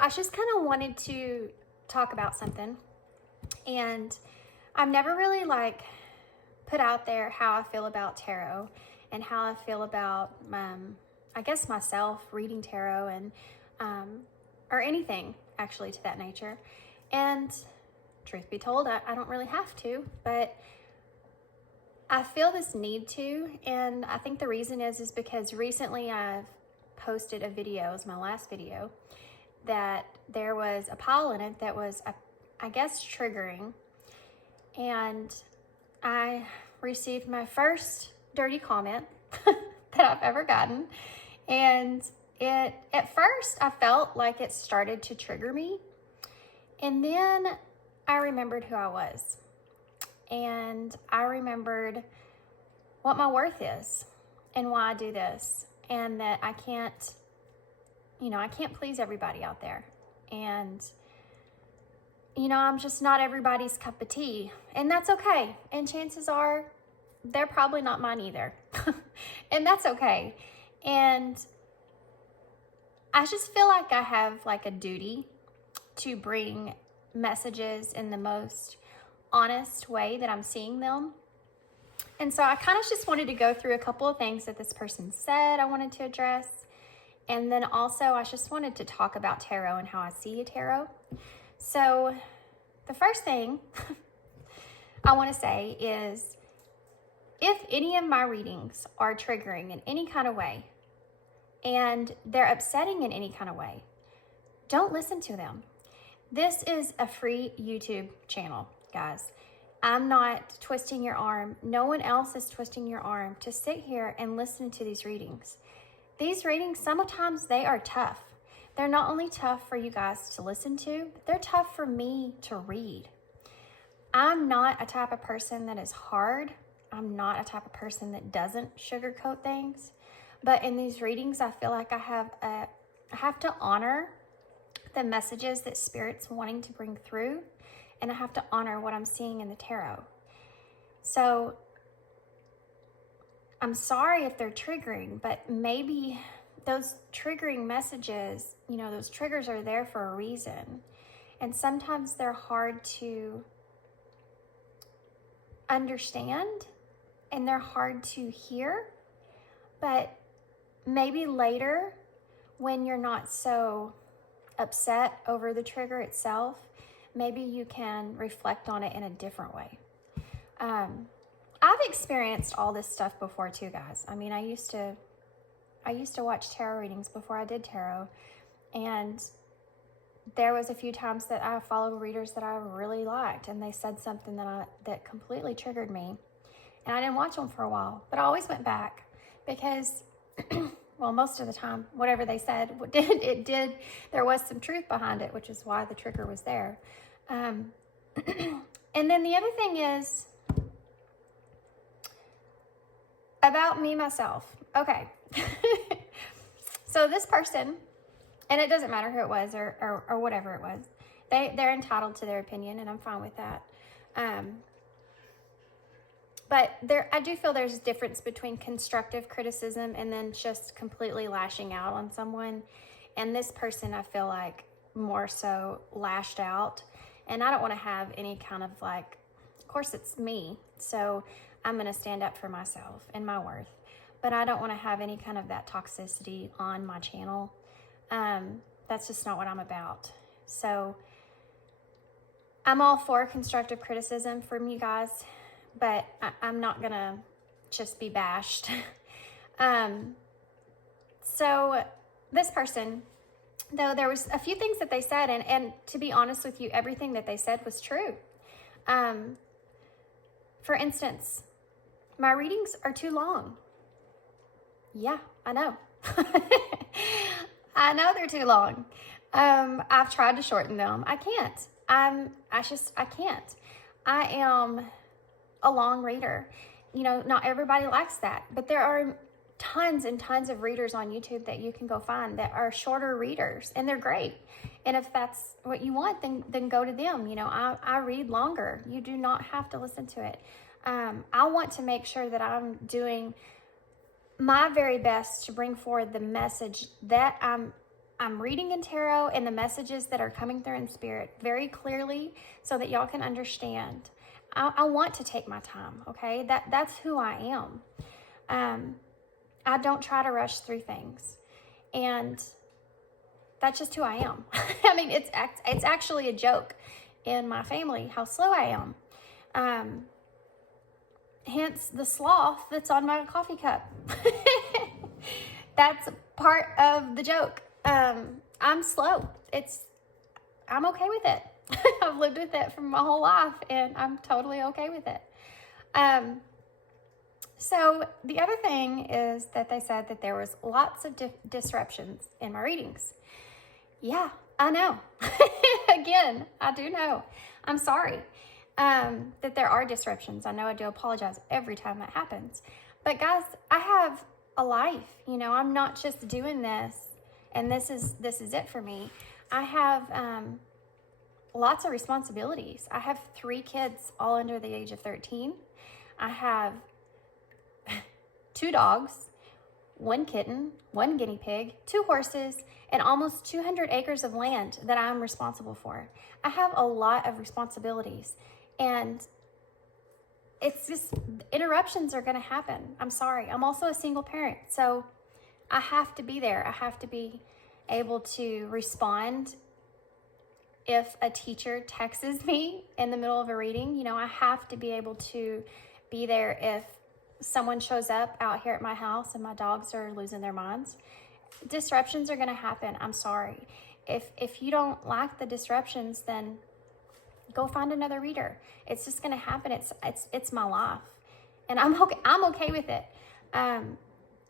I just kind of wanted to talk about something, and I've never really like put out there how I feel about tarot and how I feel about, I guess, myself reading tarot and, or anything actually to that nature. And truth be told, I don't really have to, but I feel this need to. And I think the reason is because recently I've posted a video, it was my last video, that there was a pile in it that was, I guess, triggering. And I received my first dirty comment that I've ever gotten. And at first I felt like it started to trigger me. And then I remembered who I was. And I remembered what my worth is and why I do this. And that I can't please everybody out there. And, I'm just not everybody's cup of tea. And that's okay. And chances are they're probably not mine either. And that's okay. And I just feel like I have like a duty to bring messages in the most honest way that I'm seeing them. And so I kind of just wanted to go through a couple of things that this person said I wanted to address. And then also I just wanted to talk about tarot and how I see a tarot. So the first thing I want to say is, if any of my readings are triggering in any kind of way and they're upsetting in any kind of way, don't listen to them. This is a free YouTube channel, guys. I'm not twisting your arm. No one else is twisting your arm to sit here and listen to these readings. These readings, sometimes they are tough. They're not only tough for you guys to listen to, but they're tough for me to read. I'm not a type of person that is hard. I'm not a type of person that doesn't sugarcoat things. But in these readings, I feel like I have to honor the messages that Spirit's wanting to bring through, and I have to honor what I'm seeing in the tarot. So I'm sorry if they're triggering, but maybe those triggering messages, those triggers are there for a reason. And sometimes they're hard to understand and they're hard to hear. But maybe later, when you're not so upset over the trigger itself, maybe you can reflect on it in a different way. I've experienced all this stuff before too, guys. I mean, I used to watch tarot readings before I did tarot, and there was a few times that I followed readers that I really liked, and they said something that completely triggered me, and I didn't watch them for a while, but I always went back because well, most of the time, whatever they said, there was some truth behind it, which is why the trigger was there. And then the other thing is about me, myself. Okay. So this person, and it doesn't matter who it was or whatever it was, they're entitled to their opinion, and I'm fine with that. But I do feel there's a difference between constructive criticism and then just completely lashing out on someone. And this person, I feel like, more so lashed out. And I don't want to have any kind of like, of course it's me, so I'm going to stand up for myself and my worth. But I don't want to have any kind of that toxicity on my channel. That's just not what I'm about. So I'm all for constructive criticism from you guys, but I'm not going to just be bashed. So this person, though, there was a few things that they said, and to be honest with you, everything that they said was true. For instance, my readings are too long. Yeah, I know. I know they're too long. I've tried to shorten them. I can't. I can't. I am a long reader. Not everybody likes that, but there are tons and tons of readers on YouTube that you can go find that are shorter readers, and they're great. And if that's what you want, then go to them. I read longer. You do not have to listen to it. I want to make sure that I'm doing my very best to bring forward the message that I'm reading in tarot and the messages that are coming through in spirit very clearly so that y'all can understand. I want to take my time, okay? That's who I am. I don't try to rush through things. And that's just who I am. I mean, it's actually a joke in my family how slow I am. Hence the sloth that's on my coffee cup. That's part of the joke. I'm slow. I'm okay with it. I've lived with it for my whole life, and I'm totally okay with it. So the other thing is that they said that there was lots of disruptions in my readings. Yeah, I know. Again, I do know. I'm sorry that there are disruptions. I know I do apologize every time that happens. But guys, I have a life. You know, I'm not just doing this and this is it for me. I have lots of responsibilities. I have 3 kids, all under the age of 13. I have 2 dogs, 1 kitten, 1 guinea pig, 2 horses, and almost 200 acres of land that I'm responsible for. I have a lot of responsibilities, and it's just, interruptions are going to happen. I'm sorry. I'm also a single parent, so I have to be there. I have to be able to respond if a teacher texts me in the middle of a reading. You know, I have to be able to be there if someone shows up out here at my house and my dogs are losing their minds. Disruptions are going to happen. I'm sorry. If you don't like the disruptions, then go find another reader. It's just going to happen. It's my life, and I'm okay with it.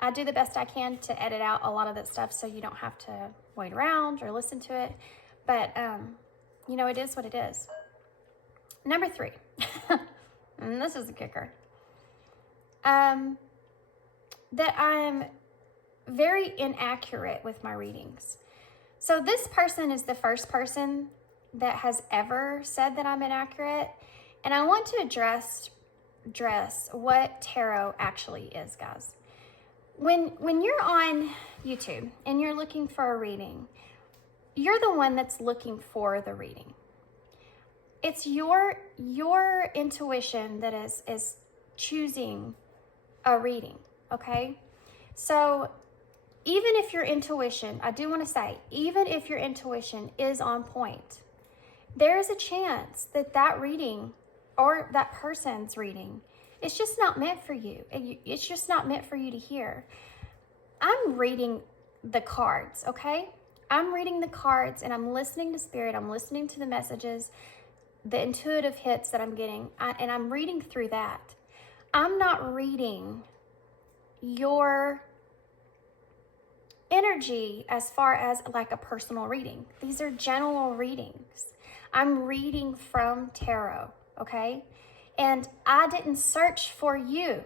I do the best I can to edit out a lot of that stuff so you don't have to wait around or listen to it. But you know, it is what it is. Number 3, and this is a kicker. That I'm very inaccurate with my readings. So this person is the first person that has ever said that I'm inaccurate. And I want to address what tarot actually is, guys. When you're on YouTube and you're looking for a reading, you're the one that's looking for the reading. It's your intuition that is choosing a reading, okay? So even if your intuition, I do want to say, even if your intuition is on point, there is a chance that that reading or that person's reading, it's just not meant for you. It's just not meant for you to hear. I'm reading the cards, okay? I'm reading the cards and I'm listening to spirit. I'm listening to the messages, the intuitive hits that I'm getting, and I'm reading through that. I'm not reading your energy as far as like a personal reading. These are general readings. I'm reading from tarot, okay? And I didn't search for you.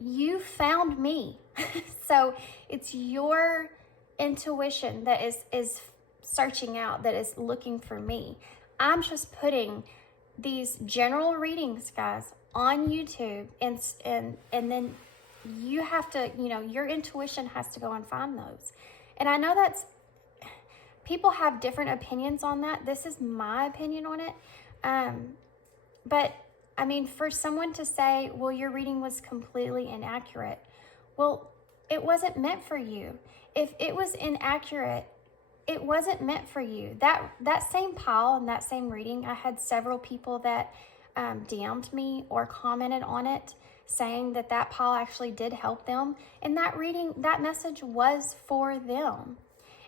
You found me. So it's your intuition that is searching out, that is looking for me. I'm just putting these general readings, guys, on YouTube, and then you have to, you know, your intuition has to go and find those. And I know that's, people have different opinions on that. This is my opinion on it. But I mean, for someone to say, well, your reading was completely inaccurate. Well, it wasn't meant for you. If it was inaccurate, it wasn't meant for you. That same pile and that same reading, I had several people that DM'd me or commented on it saying that that pile actually did help them. And that reading, that message was for them.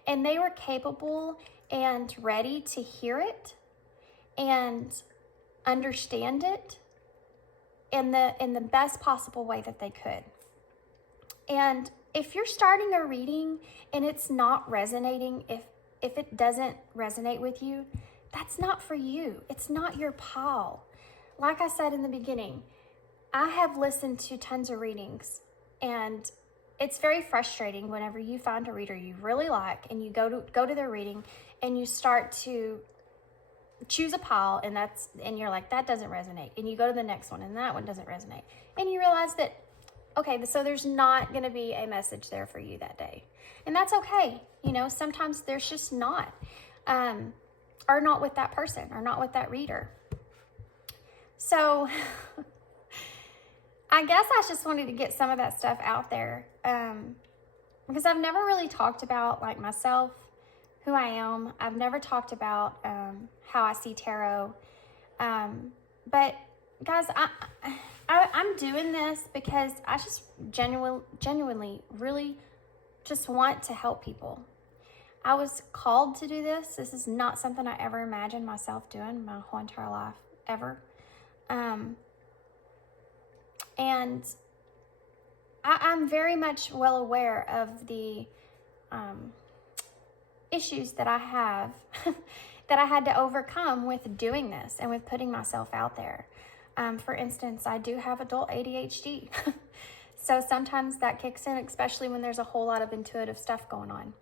And they were capable and ready to hear it and understand it in the best possible way that they could. And if you're starting a reading and it's not resonating, if it doesn't resonate with you, that's not for you. It's not your pile. Like I said in the beginning, I have listened to tons of readings, and it's very frustrating whenever you find a reader you really like and you go to their reading and you start to choose a pile, and you're like, that doesn't resonate. And you go to the next one and that one doesn't resonate. And you realize that Okay, so there's not going to be a message there for you that day. And that's okay. You know, sometimes there's just not. Or not with that person, or not with that reader. So I guess I just wanted to get some of that stuff out there, because I've never really talked about like myself, who I am. I've never talked about how I see tarot. But guys, I'm doing this because I just genuinely really just want to help people. I was called to do this. This is not something I ever imagined myself doing my whole entire life, ever. And I'm very much well aware of the issues that I have that I had to overcome with doing this and with putting myself out there. For instance, I do have adult ADHD. So sometimes that kicks in, especially when there's a whole lot of intuitive stuff going on.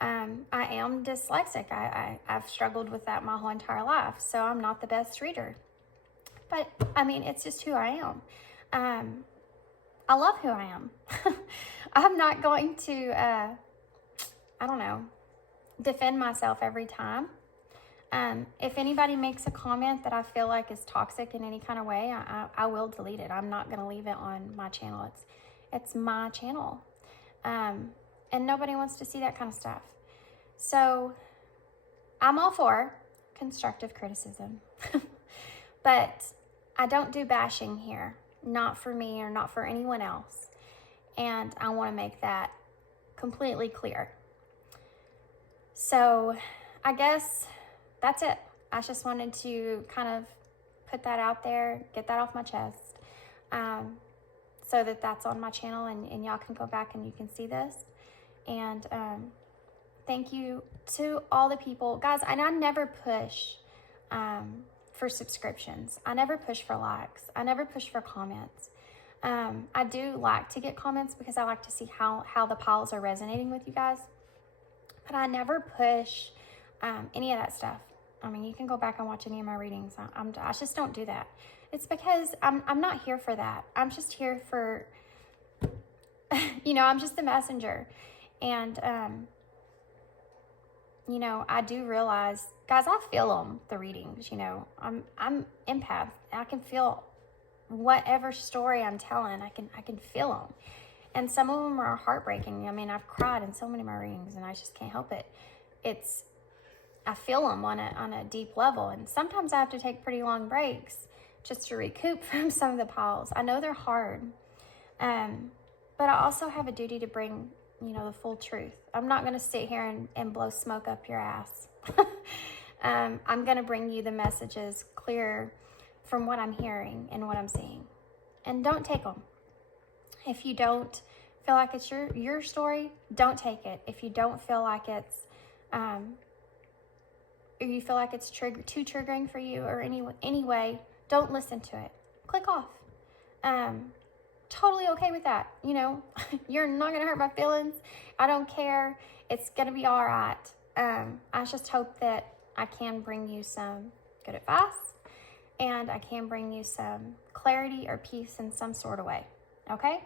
I am dyslexic. I've struggled with that my whole entire life, so I'm not the best reader. But, I mean, it's just who I am. I love who I am. I'm not going to, I don't know, defend myself every time. If anybody makes a comment that I feel like is toxic in any kind of way, I will delete it. I'm not going to leave it on my channel. It's my channel. And nobody wants to see that kind of stuff. So I'm all for constructive criticism. But I don't do bashing here. Not for me or not for anyone else. And I want to make that completely clear. So I guess that's it. I just wanted to kind of put that out there, get that off my chest, so that that's on my channel and y'all can go back and you can see this. And thank you to all the people. Guys, and I never push for subscriptions. I never push for likes. I never push for comments. I do like to get comments because I like to see how the piles are resonating with you guys. But I never push any of that stuff. I mean, you can go back and watch any of my readings. I just don't do that. It's because I'm not here for that. I'm just here for, you know, I'm just the messenger. And, you know, I do realize, guys, I feel them, the readings, you know. I'm empath. I can feel whatever story I'm telling. I can feel them. And some of them are heartbreaking. I mean, I've cried in so many of my readings and I just can't help it. I feel them on a deep level. And sometimes I have to take pretty long breaks just to recoup from some of the piles. I know they're hard. But I also have a duty to bring, you know, the full truth. I'm not going to sit here and blow smoke up your ass. I'm going to bring you the messages clear from what I'm hearing and what I'm seeing. And don't take them. If you don't feel like it's your story, don't take it. If you don't feel like it's, or you feel like it's too triggering for you or any way, don't listen to it. Click off. Totally okay with that. You know, you're not going to hurt my feelings. I don't care. It's going to be all right. I just hope that I can bring you some good advice and I can bring you some clarity or peace in some sort of way. Okay?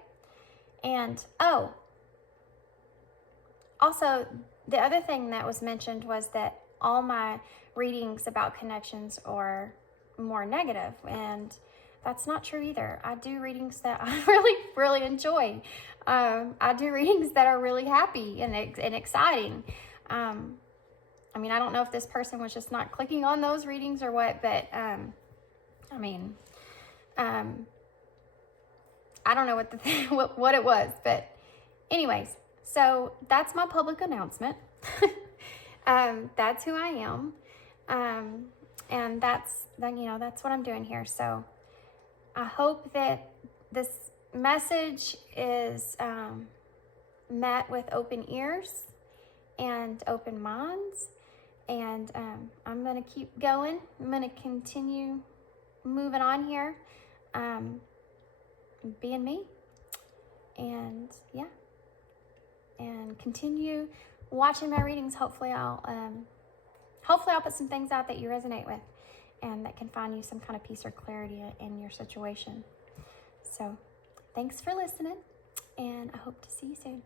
And, also, the other thing that was mentioned was that all my readings about connections are more negative, and that's not true either. I do readings that I really, really enjoy. I do readings that are really happy and exciting. I mean, I don't know if this person was just not clicking on those readings or what, but, I mean, I don't know what it was, but anyways, so that's my public announcement. That's who I am. And that's what I'm doing here. So I hope that this message is met with open ears and open minds. And I'm going to keep going. I'm going to continue moving on here, being me. And yeah, and continue watching my readings. Hopefully I'll put some things out that you resonate with and that can find you some kind of peace or clarity in your situation. So thanks for listening, and I hope to see you soon.